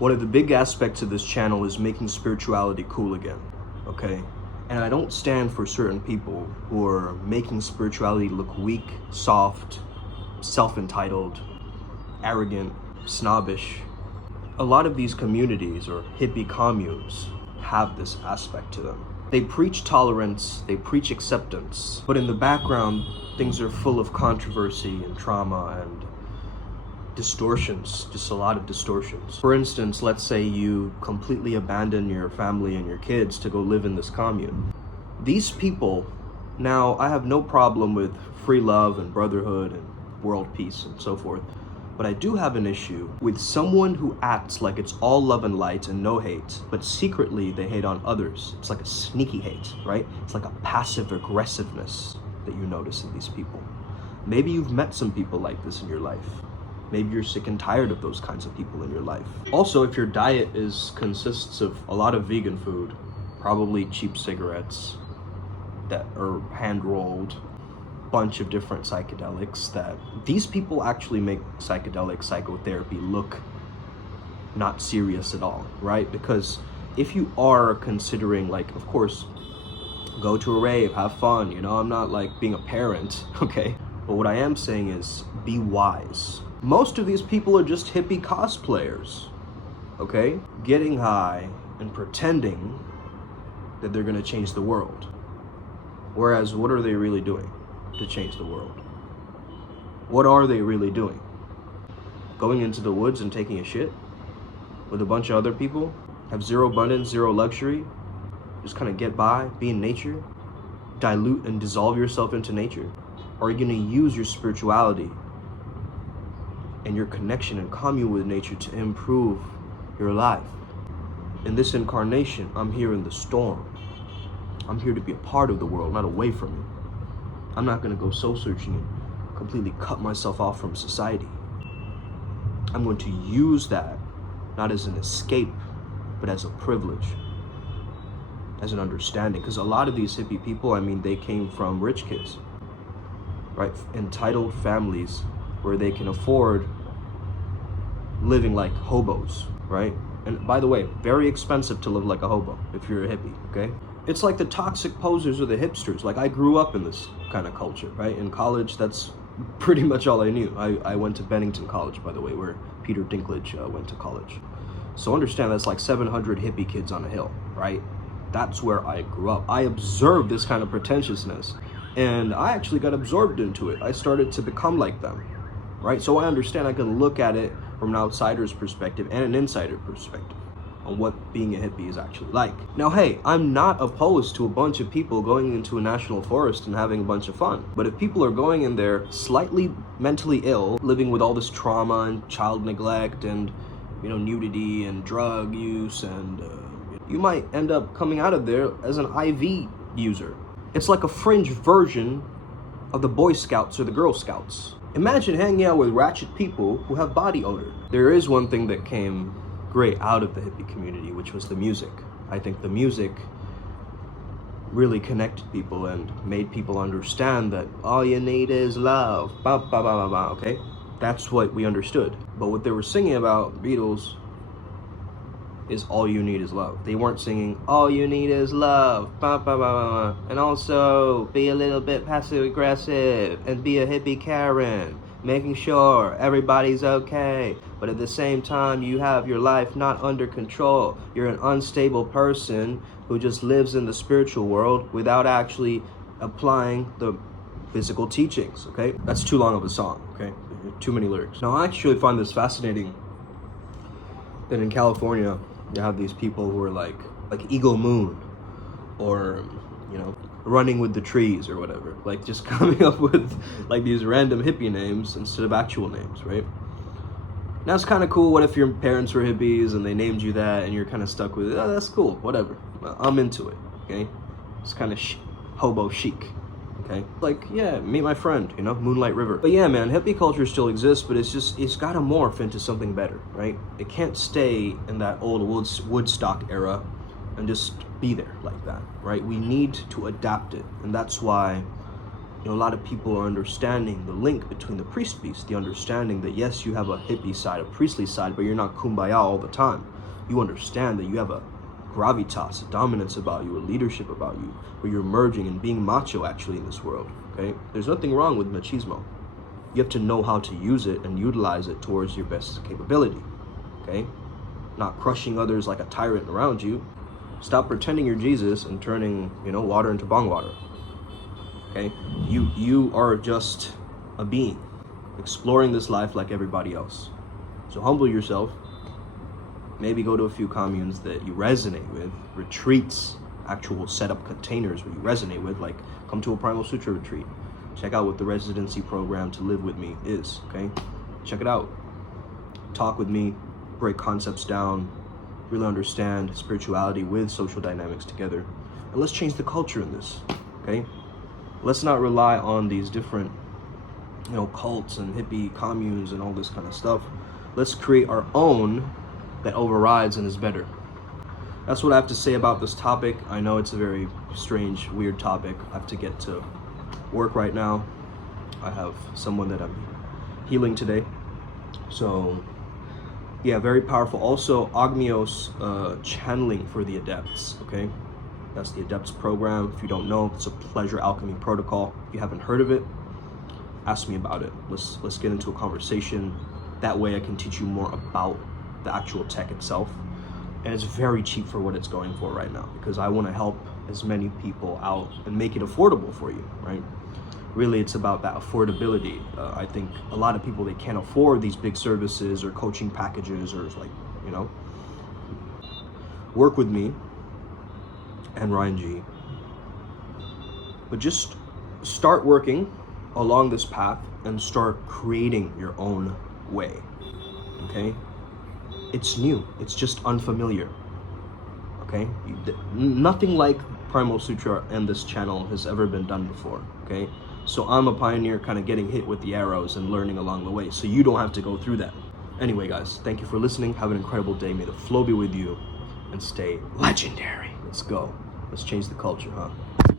One of the big aspects of this channel is making spirituality cool again, okay? And I don't stand for certain people who are making spirituality look weak, soft, self-entitled, arrogant, snobbish. A lot of these communities or hippie communes have this aspect to them. They preach tolerance, they preach acceptance, but in the background, things are full of controversy and trauma and distortions, just a lot of distortions. For instance, let's say you completely abandon your family and your kids to go live in this commune. These people, now I have no problem with free love and brotherhood and world peace and so forth, but I do have an issue with someone who acts like it's all love and light and no hate, but secretly they hate on others. It's like a sneaky hate, right? It's like a passive aggressiveness that you notice in these people. Maybe you've met some people like this in your life. Maybe you're sick and tired of those kinds of people in your life. Also, if your diet consists of a lot of vegan food, probably cheap cigarettes that are hand-rolled, bunch of different psychedelics, that these people actually make psychedelic psychotherapy look not serious at all, right? Because if you are considering, like, of course, go to a rave, have fun, you know, I'm not like being a parent, okay? But what I am saying is be wise. Most of these people are just hippie cosplayers, okay? Getting high and pretending that they're gonna change the world. Whereas, what are they really doing to change the world? What are they really doing? Going into the woods and taking a shit with a bunch of other people? Have zero abundance, zero luxury? Just kind of get by, be in nature? Dilute and dissolve yourself into nature? Or are you gonna use your spirituality and your connection and commune with nature to improve your life? In this incarnation, I'm here in the storm. I'm here to be a part of the world, not away from it. I'm not gonna go soul searching and completely cut myself off from society. I'm going to use that not as an escape, but as a privilege, as an understanding. Because a lot of these hippie people, I mean, they came from rich kids, right? Entitled families where they can afford living like hobos, right? And by the way, very expensive to live like a hobo if you're a hippie, okay? It's like the toxic posers or the hipsters. Like, I grew up in this kind of culture, right? In college, that's pretty much all I knew. I went to Bennington College, by the way, where Peter Dinklage went to college. So understand that's like 700 hippie kids on a hill, right? That's where I grew up. I observed this kind of pretentiousness, and I actually got absorbed into it. I started to become like them, right? So I understand I can look at it from an outsider's perspective and an insider perspective on what being a hippie is actually like. Now, hey, I'm not opposed to a bunch of people going into a national forest and having a bunch of fun. But if people are going in there slightly mentally ill, living with all this trauma and child neglect and, you know, nudity and drug use, and you might end up coming out of there as an IV user. It's like a fringe version of the Boy Scouts or the Girl Scouts. Imagine hanging out with ratchet people who have body odor. There is one thing that came great out of the hippie community, which was the music. I think the music really connected people and made people understand that all you need is love, ba ba ba ba ba, okay? That's what we understood. But what they were singing about, the Beatles, is all you need is love. They weren't singing, all you need is love, ba ba ba ba, and also be a little bit passive aggressive and be a hippie Karen, making sure everybody's okay, but at the same time you have your life not under control. You're an unstable person who just lives in the spiritual world without actually applying the physical teachings, okay? That's too long of a song, okay? Too many lyrics. Now, I actually find this fascinating that in California you have these people who are like Eagle Moon, or, you know, running with the trees or whatever, like just coming up with like these random hippie names instead of actual names, right? Now it's kind of cool. What if your parents were hippies and they named you that and you're kind of stuck with it? Oh, that's cool, whatever. I'm into it, okay? It's kind of hobo chic, okay? Like, yeah, meet my friend, you know, Moonlight River. But yeah, man, hippie culture still exists, but it's gotta morph into something better, right? It can't stay in that old Woodstock era and just be there like that, right? We need to adapt it, and that's why a lot of people are understanding the link between the priest beast, the understanding that yes, you have a hippie side, a priestly side, but you're not kumbaya all the time. You understand that you have a gravitas, a dominance about you, a leadership about you, where you're merging and being macho actually in this world, okay? There's nothing wrong with machismo. You have to know how to use it and utilize it towards your best capability, okay? Not crushing others like a tyrant around you. Stop pretending you're Jesus and turning, water into bong water. Okay, you are just a being exploring this life like everybody else. So humble yourself. Maybe go to a few communes that you resonate with, retreats, actual setup containers where you resonate with, like come to a Primal Sutra retreat. Check out what the residency program to live with me is, okay? Check it out. Talk with me, break concepts down, really understand spirituality with social dynamics together. And let's change the culture in this, okay? Let's not rely on these different, cults and hippie communes and all this kind of stuff. Let's create our own that overrides and is better. That's what I have to say about this topic. I know it's a very strange, weird topic. I have to get to work right now. I have someone that I'm healing today. So, yeah, very powerful. Also, Agmios channeling for the adepts, okay? That's the adepts program. If you don't know, it's a pleasure alchemy protocol. If you haven't heard of it, ask me about it. Let's get into a conversation. That way I can teach you more about the actual tech itself. And it's very cheap for what it's going for right now, because I want to help as many people out and make it affordable for you, right? Really, it's about that affordability. I think a lot of people, they can't afford these big services or coaching packages or work with me and Ryan G. But just start working along this path and start creating your own way, okay? It's new, it's just unfamiliar, okay? Nothing like Primal Sutra and this channel has ever been done before, okay? So I'm a pioneer, kind of getting hit with the arrows and learning along the way, so you don't have to go through that. Anyway, guys, thank you for listening. Have an incredible day. May the flow be with you and stay legendary. Let's go. Let's change the culture, huh?